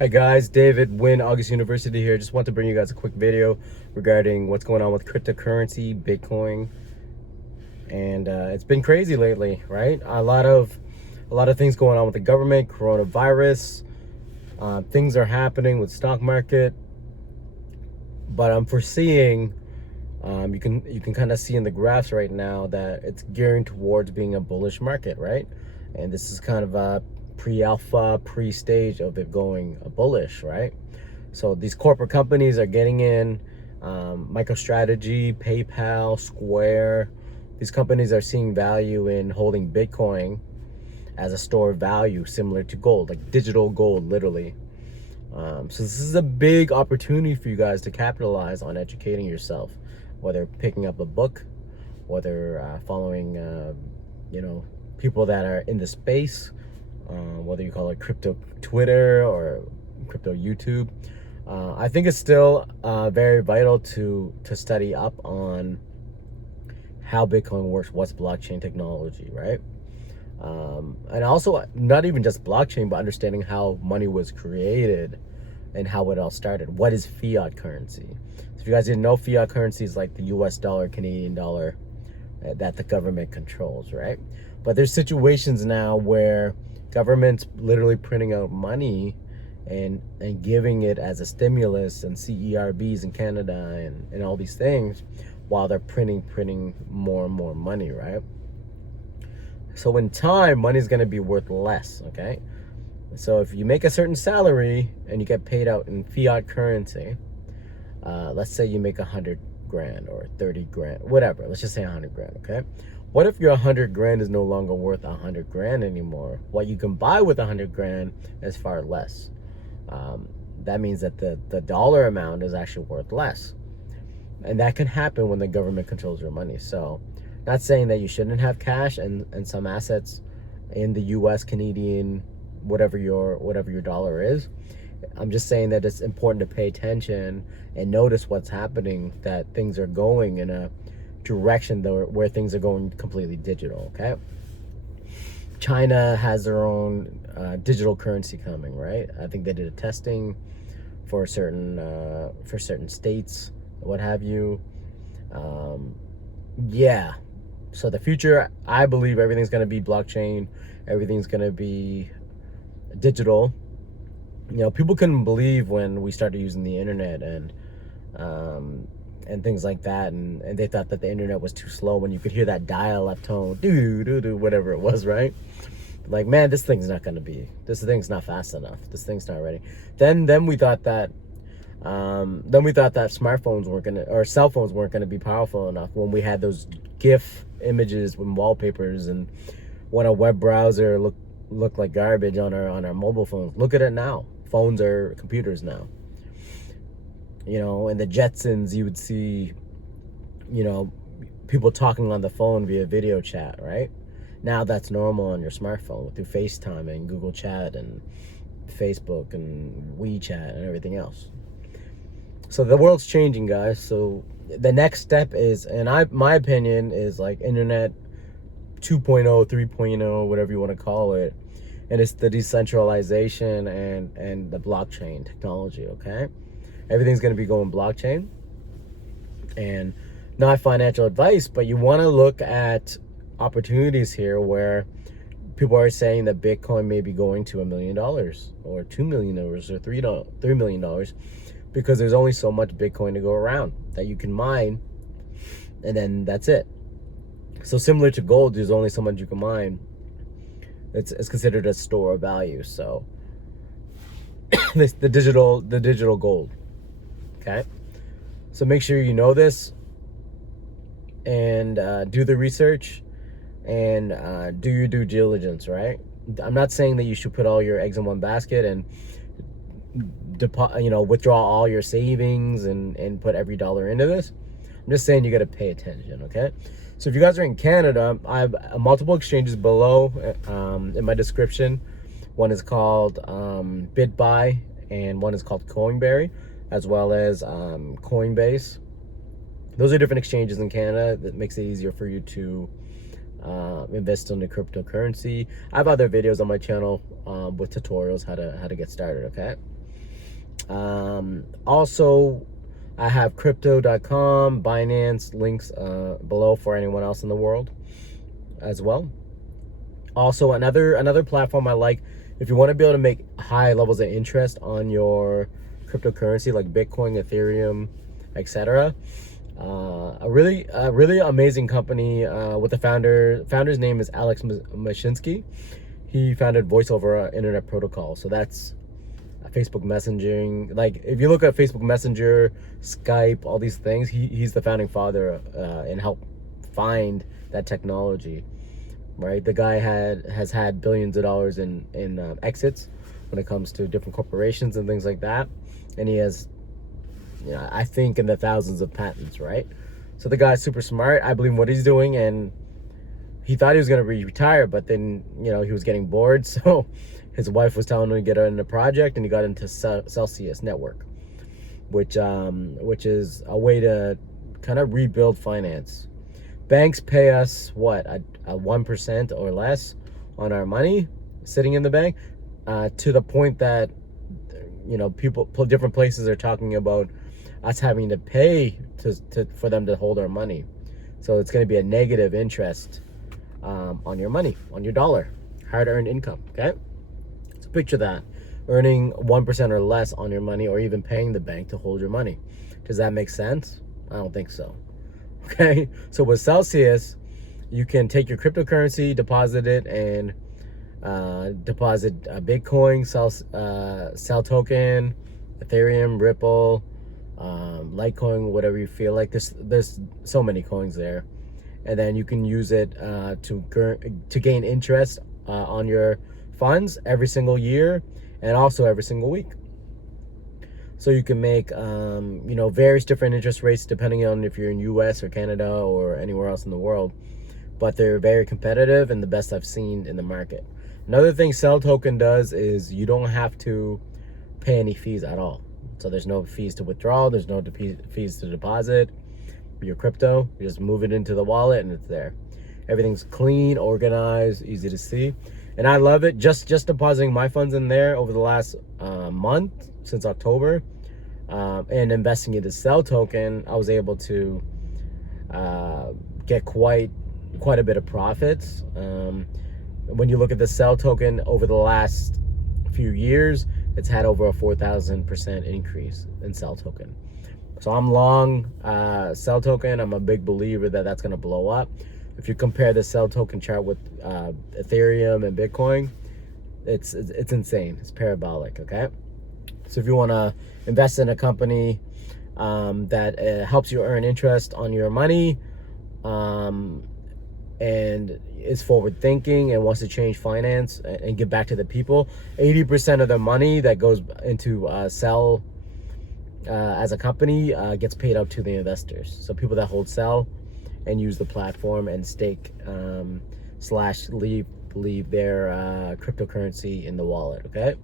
Hi guys, David Wynn, August University here. Just want to bring you guys a quick video regarding what's going on with cryptocurrency, Bitcoin, and it's been crazy lately, right? A lot of things going on with the government, coronavirus. Things are happening with stock market, but I'm foreseeing. You can kind of see in the graphs right now that it's gearing towards being a bullish market, right? And this is kind of a pre-alpha, pre-stage of it going bullish, right? So these corporate companies are getting in. MicroStrategy, PayPal, Square. These companies are seeing value in holding Bitcoin as a store of value, similar to gold, like digital gold, literally. So this is a big opportunity for you guys to capitalize on educating yourself, whether picking up a book, whether following, people that are in the space, whether you call it crypto Twitter or crypto YouTube. I think it's still very vital to study up on how Bitcoin works, what's blockchain technology, right? And also not even just blockchain, but understanding how money was created and how it all started. What is fiat currency? So if you guys didn't know, fiat currency is like the US dollar, Canadian dollar that the government controls, right? But there's situations now where government's literally printing out money and giving it as a stimulus, and CERBs in Canada and all these things, while they're printing more and more money, right? So in time, money's going to be worth less, okay? So if you make a certain salary and you get paid out in fiat currency, let's say you make 100 grand or 30 grand, whatever, let's just say 100 grand, okay? What if your 100 grand is no longer worth 100 grand anymore? What you can buy with 100 grand is far less. That means that the dollar amount is actually worth less. And that can happen when the government controls your money. So not saying that you shouldn't have cash and some assets in the US, Canadian, whatever your dollar is. I'm just saying that it's important to pay attention and notice what's happening, that things are going in a direction where things are going completely digital, okay? China has their own digital currency coming, right? I think they did a testing for certain states, what have you. Yeah. So the future, I believe everything's going to be blockchain. Everything's going to be digital. People couldn't believe when we started using the internet and things like that, and they thought that the internet was too slow when you could hear that dial-up tone, whatever it was, right? Like, man, this thing's not fast enough. This thing's not ready. Then we thought that smartphones weren't gonna, or cell phones weren't gonna be powerful enough when we had those GIF images with wallpapers, and when a web browser looked like garbage on our mobile phones. Look at it now. Phones are computers now. In the Jetsons, you would see, people talking on the phone via video chat, right? Now that's normal on your smartphone through FaceTime and Google Chat and Facebook and WeChat and everything else. So the world's changing, guys. So the next step is, and my opinion is, like internet 2.0, 3.0, whatever you want to call it. And it's the decentralization and the blockchain technology, okay? Everything's going to be going blockchain. And not financial advice, but you want to look at opportunities here where people are saying that Bitcoin may be going to $1 million or $2 million or $3 million, because there's only so much Bitcoin to go around that you can mine, and then that's it. So similar to gold, there's only so much you can mine. It's considered a store of value. So the digital gold. Okay, so make sure you know this and do the research and do your due diligence, right? I'm not saying that you should put all your eggs in one basket and withdraw all your savings and put every dollar into this. I'm just saying you got to pay attention, okay? So if you guys are in Canada, I have multiple exchanges below in my description. One is called BitBuy, and one is called Coinberry, as well as Coinbase. Those are different exchanges in Canada that makes it easier for you to invest in the cryptocurrency. I have other videos on my channel with tutorials how to get started, okay? Also, I have crypto.com, Binance, links below for anyone else in the world as well. Also, another platform I like, if you want to be able to make high levels of interest on your cryptocurrency like Bitcoin, Ethereum, etc. A really amazing company with the founder's name is Alex Mashinsky. He founded Voice over Internet Protocol. So that's Facebook messaging. Like, if you look at Facebook Messenger, Skype, all these things, he's the founding father and helped find that technology, right? The guy has had billions of dollars in exits when it comes to different corporations and things like that, and he has, I think, in the thousands of patents, right? So the guy's super smart. I believe in what he's doing, and he thought he was going to retire, but then, he was getting bored. So his wife was telling him to get into a project, and he got into Celsius Network, which is a way to kind of rebuild finance. Banks pay us what, a 1% or less on our money sitting in the bank, to the point that people, different places are talking about us having to pay for them to hold our money. So it's going to be a negative interest on your money, on your dollar, hard-earned income. Okay, so picture that, earning 1% or less on your money, or even paying the bank to hold your money. Does that make sense? I don't think so. Okay, so with Celsius, you can take your cryptocurrency, deposit it, and deposit Bitcoin, Cell token, Ethereum, Ripple, Litecoin, whatever you feel like. There's so many coins there, and then you can use it to gain interest on your funds every single year, and also every single week. So you can make various different interest rates depending on if you're in US or Canada or anywhere else in the world, but they're very competitive and the best I've seen in the market. Another thing Cell token does is you don't have to pay any fees at all. So there's no fees to withdraw, there's no fees to deposit your crypto. You just move it into the wallet and it's there. Everything's clean, organized, easy to see, and I love it. Just depositing my funds in there over the last month, since October, and investing into Cell token, I was able to get quite a bit of profits. When you look at the Cell token over the last few years, it's had over a 4,000% increase in Cell token. So I'm long Cell token. I'm a big believer that that's going to blow up. If you compare the Cell token chart with Ethereum and Bitcoin, it's insane. It's parabolic. Okay, so if you want to invest in a company that helps you earn interest on your money, and is forward thinking and wants to change finance and give back to the people, 80% of the money that goes into Cell as a company gets paid out to the investors. So people that hold Cell and use the platform and stake / leave their cryptocurrency in the wallet. Okay,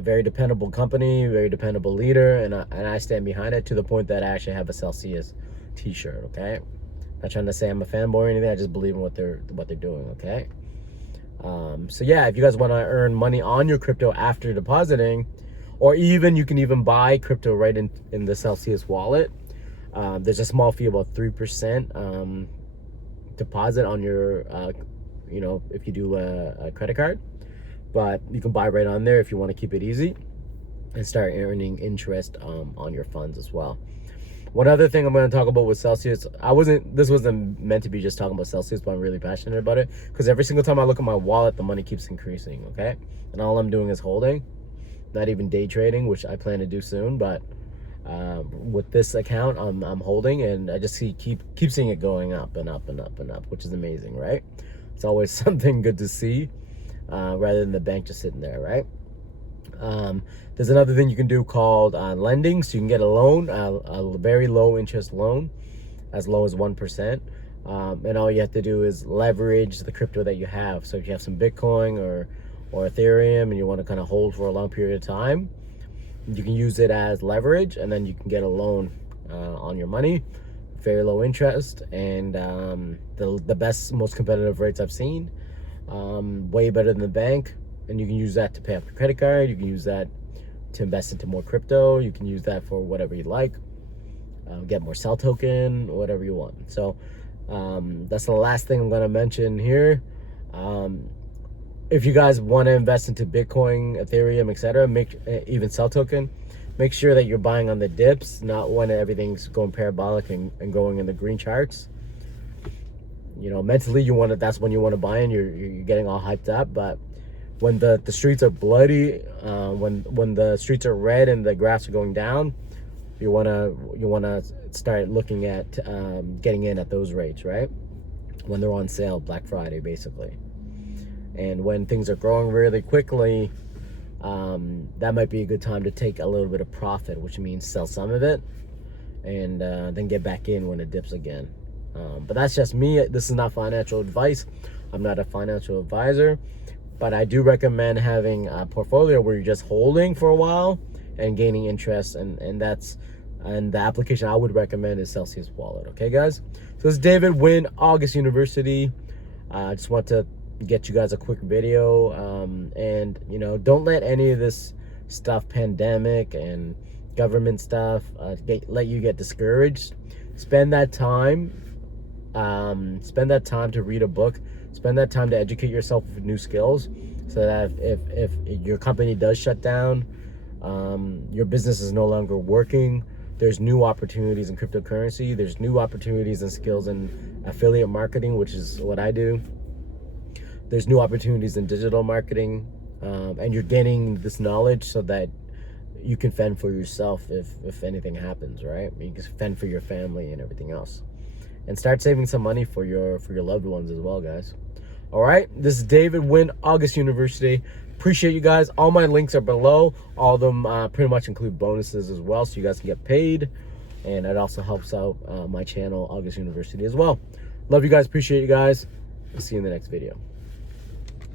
very dependable company, very dependable leader, and I stand behind it, to the point that I actually have a Celsius t-shirt. Okay, not trying to say I'm a fanboy or anything. I just believe in what they're doing. Okay, so yeah, if you guys want to earn money on your crypto after depositing, or even you can even buy crypto right in the Celsius wallet, there's a small fee, about 3% deposit on your if you do a credit card, but you can buy right on there if you want to keep it easy and start earning interest on your funds as well. One other thing I'm going to talk about with Celsius, this wasn't meant to be just talking about Celsius, but I'm really passionate about it, because every single time I look at my wallet, the money keeps increasing. Okay, and all I'm doing is holding, not even day trading, which I plan to do soon, but with this account, I'm holding, and I just keep seeing it going up and up and up and up, which is amazing, right? It's always something good to see, rather than the bank just sitting there, right? There's another thing you can do called lending. So you can get a loan, a very low interest loan, as low as 1%, and all you have to do is leverage the crypto that you have. So if you have some Bitcoin or Ethereum and you want to kind of hold for a long period of time, you can use it as leverage, and then you can get a loan on your money, very low interest, and the best, most competitive rates I've seen, way better than the bank. And you can use that to pay off your credit card. You can use that to invest into more crypto. You can use that for whatever you like. Get more sell token, whatever you want. So that's the last thing I'm going to mention here. If you guys want to invest into Bitcoin, Ethereum, etc., even sell token, make sure that you're buying on the dips, not when everything's going parabolic and going in the green charts. You know, mentally that's when you want to buy in. You're getting all hyped up, but when the streets are bloody, when the streets are red and the graphs are going down, you wanna start looking at getting in at those rates, right? When they're on sale, Black Friday, basically. And when things are growing really quickly, that might be a good time to take a little bit of profit, which means sell some of it and then get back in when it dips again. But that's just me. This is not financial advice. I'm not a financial advisor, but I do recommend having a portfolio where you're just holding for a while and gaining interest, and the application I would recommend is Celsius Wallet. Okay, guys? So this is David Wynn, August University. I just want to get you guys a quick video, and you know, don't let any of this stuff, pandemic and government stuff, let you get discouraged. Spend that time to read a book. Spend that time to educate yourself with new skills, so that if your company does shut down, your business is no longer working, there's new opportunities in cryptocurrency. There's new opportunities and skills in affiliate marketing, which is what I do. There's new opportunities in digital marketing, and you're gaining this knowledge so that you can fend for yourself if anything happens, right? You can fend for your family and everything else, and start saving some money for your loved ones as well, guys. All right, this is David Wynn, August University. Appreciate you guys. All my links are below. All of them pretty much include bonuses as well, so you guys can get paid, and it also helps out my channel, August University, as well. Love you guys. Appreciate you guys. I'll see you in the next video.